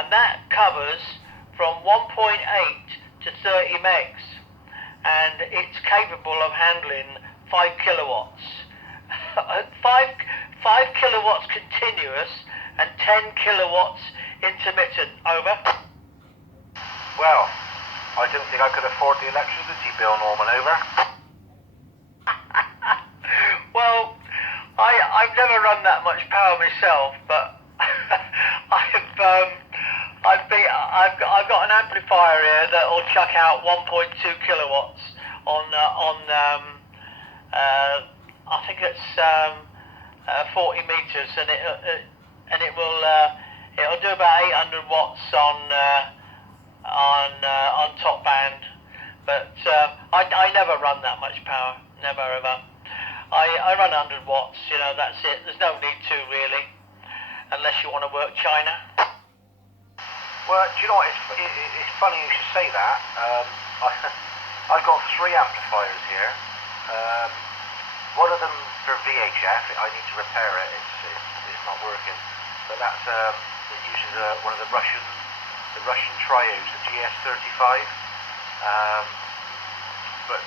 and that covers from 1.8 to 30 megs, and it's capable of handling 5 kilowatts. 5 kilowatts continuous and 10 kilowatts intermittent. Over. Well, I don't think I could afford the electricity bill, Norman. Over. Well, I've never run that much power myself, but I've got an amplifier here that will chuck out 1.2 kilowatts on I think it's 40 meters, and it'll do about 800 watts on top band. But I never run that much power, never ever. I run 100 watts, you know, that's it. There's no need to really, unless you want to work China. Well, do you know what? It's funny you should say that. I've got 3 amplifiers here. One of them for VHF. I need to repair it. It's not working. But that's it uses one of the Russian triodes, the GS35. But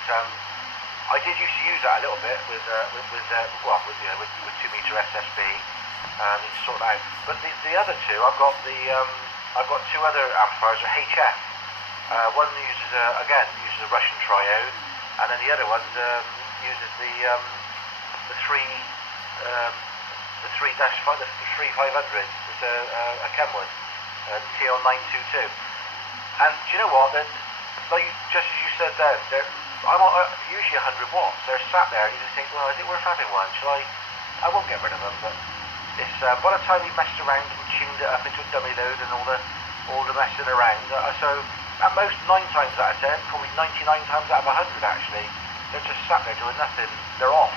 I did used to use that a little bit with 2 meter SSB. Need to sort that out. But the other two, I've got 2 other amplifiers are HF. One uses a Russian triode, and then the other one uses the 3500. It's a Kenwood, TL922. And do you know what? Then, like just as you said there, I'm usually 100 watts. They're sat there, and you just think, well, is it worth having one? I won't get rid of them, but it's by the time you messed around and tuned it up into a dummy load and all the messing around, so at most 9 times out of 10, probably 99 times out of 100 actually, they're just sat there doing nothing. They're off.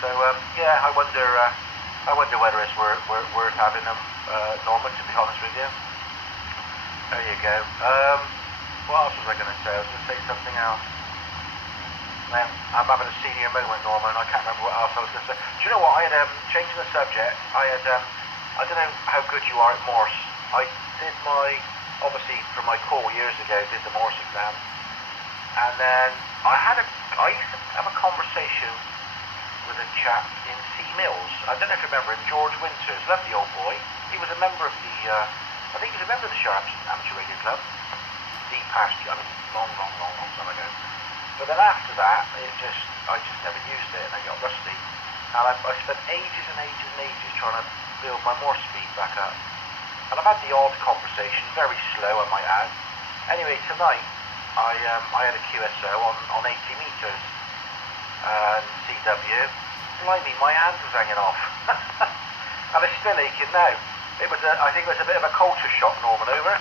So yeah, I wonder whether it's worth having them, Norman. To be honest with you. There you go. What else was I going to say? I was going to say something else. Man, I'm having a senior moment, Norman. I can't remember what else I was going to say. Do you know what? I had changing the subject. I don't know how good you are at Morse. I did obviously for my call years ago, did the Morse exam, and then I used to have a conversation with a chap in C Mills. I don't know if you remember him, George Winters, lovely old boy. He was a member of I think he was a member of the Shirehampton Amateur Radio Club. Deep past, long time ago. But then after that, I just never used it, and I got rusty. And I spent ages and ages trying to build my Morse speed back up. And I've had the odd conversation, very slow I might add. Anyway, tonight I had a QSO on 80 meters and CW. Blimey, my hand was hanging off. And it's still aching now. I think it was a bit of a culture shock, Norman. Over.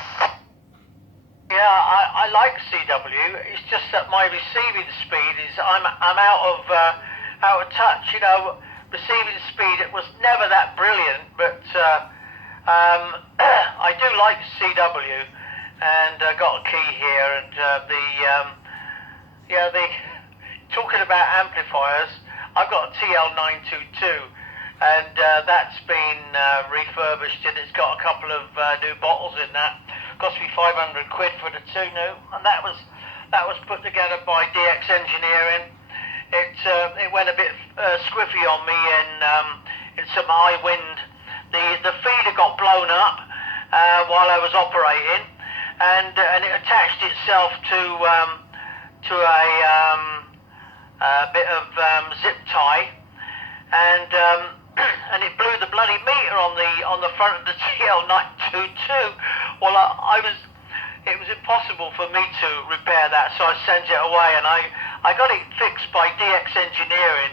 Yeah, I like CW. It's just that my receiving speed is I'm out of touch. You know, receiving speed, it was never that brilliant, but I do like CW, and I got a key here, and talking about amplifiers, I've got a TL922, and that's been refurbished, and it's got a couple of new bottles in that. Cost me 500 quid for the 2 new, and that was put together by DX Engineering. It went a bit squiffy on me in some high wind. The feeder got blown up while I was operating, and it attached itself to a bit of zip tie, and it blew the bloody meter on the front of the TL922. Well, it was impossible for me to repair that, so I sent it away, and I got it fixed by DX Engineering,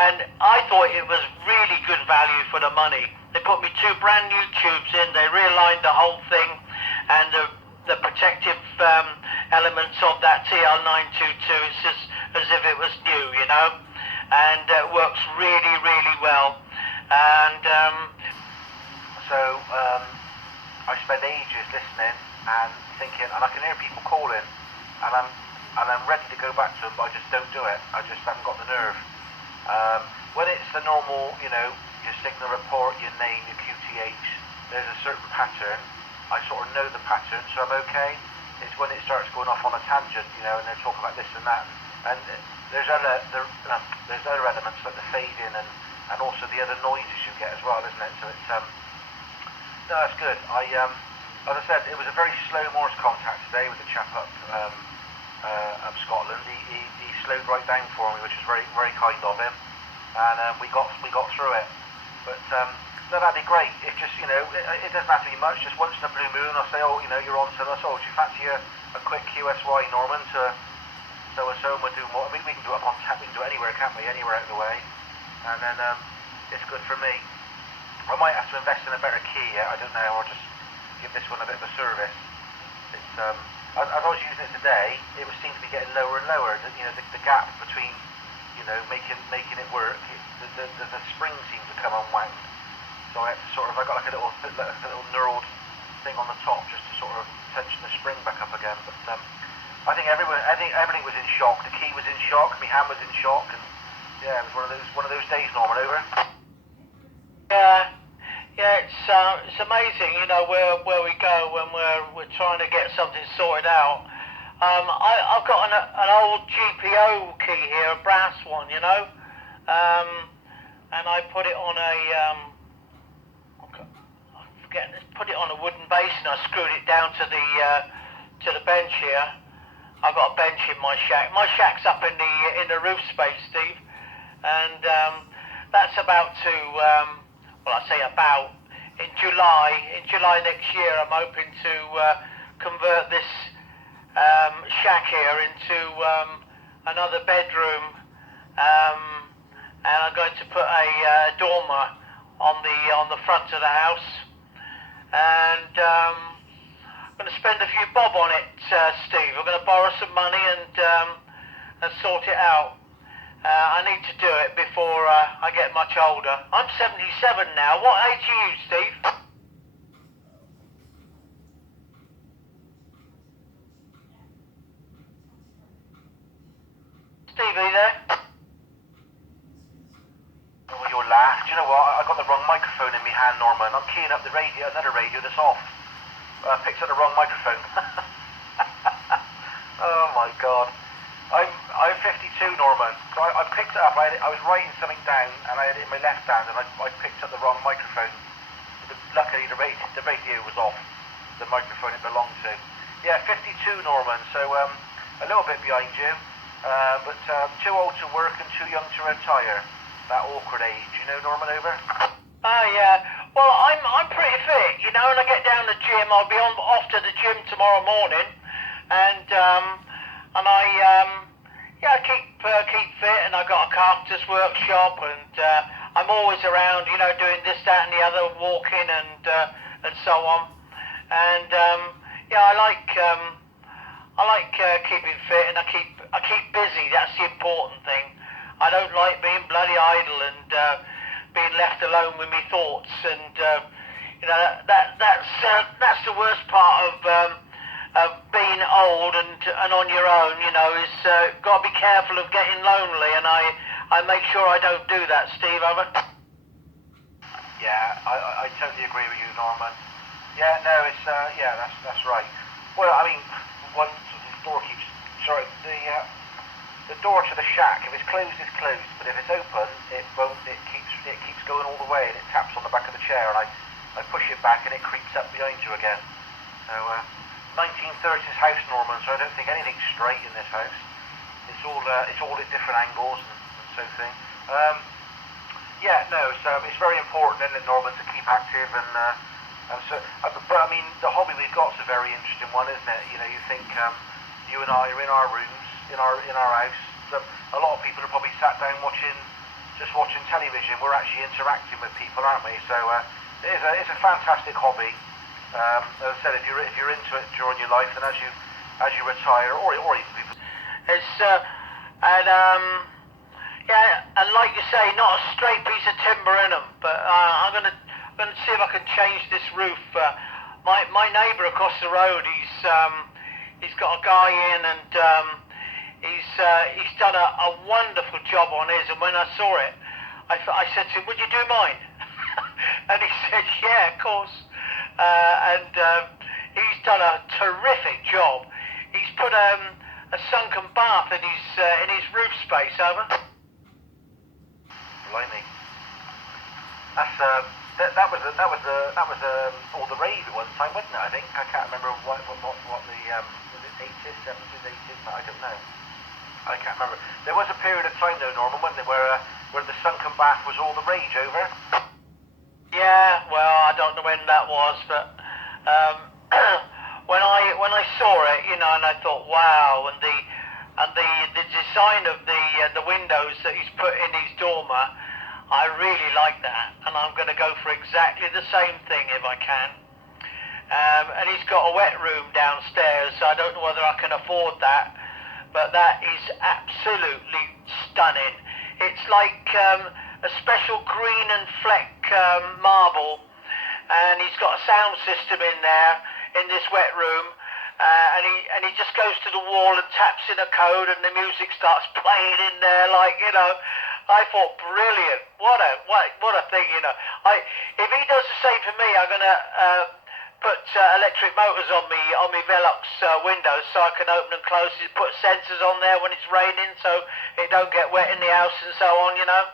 and I thought it was really good value for the money. They put me 2 brand new tubes in, they realigned the whole thing, and the protective elements of that TL922, it's just as if it was new, you know, and it works really, really well. And I spend ages listening and thinking, and I can hear people calling, and I'm ready to go back to them, but I just don't do it. I just haven't got the nerve. When it's the normal, you know, your signal report, your name, your QTH, there's a certain pattern. I sort of know the pattern, so I'm okay. It's when it starts going off on a tangent, you know, and they're talking about this and that, and there's other elements like the fading and also the other noises you get as well, isn't it? So it's no, that's good. As I said, it was a very slow Morse contact today with the chap up Scotland. He slowed right down for me, which was very very kind of him, and we got through it. But no, that'd be great. It just, you know, it doesn't have to be much. Just once in a blue moon, I'll say, oh, you know, you're on to us. Oh, do you fancy a quick QSY, Norman, to so and so, and we'll do more. I mean, we can do it on tap. We can do it anywhere, can't we? Anywhere out of the way, and then it's good for me. I might have to invest in a better key. I don't know, or just give this one a bit of a service. It's as I was using it today, it was seemed to be getting lower and lower. You know, the gap between, you know, making it work. The spring seemed to come unwound. So I had to I got like a little knurled thing on the top just to sort of tension the spring back up again. But I think everything was in shock. The key was in shock. My hand was in shock, and yeah, it was one of those days, Norman. Over. Yeah, it's amazing, you know, where we go when we're trying to get something sorted out. I've got an old GPO key here, a brass one, you know, and I put it on put it on a wooden base, and I screwed it down to the bench here. I've got a bench in my shack. My shack's up in the roof space, Steve, and that's about to well, I say about in July next year. I'm hoping to convert this shack here into another bedroom, and I'm going to put a dormer on the front of the house. And I'm going to spend a few bob on it, Steve. I'm going to borrow some money and sort it out. I need to do it before I get much older. I'm 77 now. What age are you, Steve? Steve, are you there? Oh, you'll laugh. Do you know what? I got the wrong microphone in my hand, Norman. I'm keying up another radio that's off. Picked up the wrong microphone. Oh my God. I'm 52, Norman. So I picked it up. I was writing something down, and I had it in my left hand, and I picked up the wrong microphone. Luckily, the radio was off. The microphone it belonged to. Yeah, 52, Norman. So a little bit behind you, but too old to work and too young to retire. That awkward age, you know, Norman, over? Yeah. Well, I'm pretty fit, you know, and I get down the gym. I'll be off to the gym tomorrow morning, and I keep fit, and I got a carpenter's workshop, and I'm always around, you know, doing this, that, and the other, walking and so on, and yeah, I like keeping fit, and I keep busy. That's the important thing. I don't like being bloody idle and being left alone with my thoughts, and you know, that's the worst part of being old and on your own. You know, is got to be careful of getting lonely, and I make sure I don't do that, Steve. Yeah, I totally agree with you, Norman. Yeah, no, it's yeah, that's right. Well, I mean, once the door keeps the door to the shack, if it's closed, it's closed. But if it's open, it won't. It keeps going all the way, and it taps on the back of the chair, and I push it back, and it creeps up behind you again. So 1930s house, Norman. So I don't think anything's straight in this house. It's all at different angles and so thing. Yeah, no. So it's very important, isn't it, Norman, to keep active and so. But I mean, the hobby we've got is a very interesting one, isn't it? You know, you think you and I are in our rooms. In our house, a lot of people are probably sat down watching television. We're actually interacting with people, aren't we? So it's a fantastic hobby. As I said, if you're into it during your life, and as you retire, or even people, it's yeah, and like you say, not a straight piece of timber in them. But I'm gonna see if I can change this roof. My neighbour across the road, he's got a guy in, and he's done a wonderful job on his, and when I saw it, I said to him, would you do mine? And he said, yeah, of course. And done a terrific job. He's put a sunken bath in his roof space. Over. Blimey. That was all the rave at one time, wasn't it? I think I can't remember what the was it 80s, 70s, 80s? I don't know. I can't remember. There was a period of time though, Norman, wasn't there, where the sunken bath was all the rage. Over. Yeah, well, I don't know when that was, but when I saw it, you know, and I thought, wow, and the design of the windows that he's put in his dormer, I really like that, and I'm going to go for exactly the same thing if I can. And he's got a wet room downstairs, so I don't know whether I can afford that, but that is absolutely stunning. It's like a special green and fleck marble, and he's got a sound system in there in this wet room, and he just goes to the wall and taps in a code, and the music starts playing in there, like, you know. I thought, brilliant. What a thing, you know. If he does the same for me, I'm gonna put electric motors on me Velox windows, so I can open and close it. Put sensors on there when it's raining, so it don't get wet in the house and so on, you know.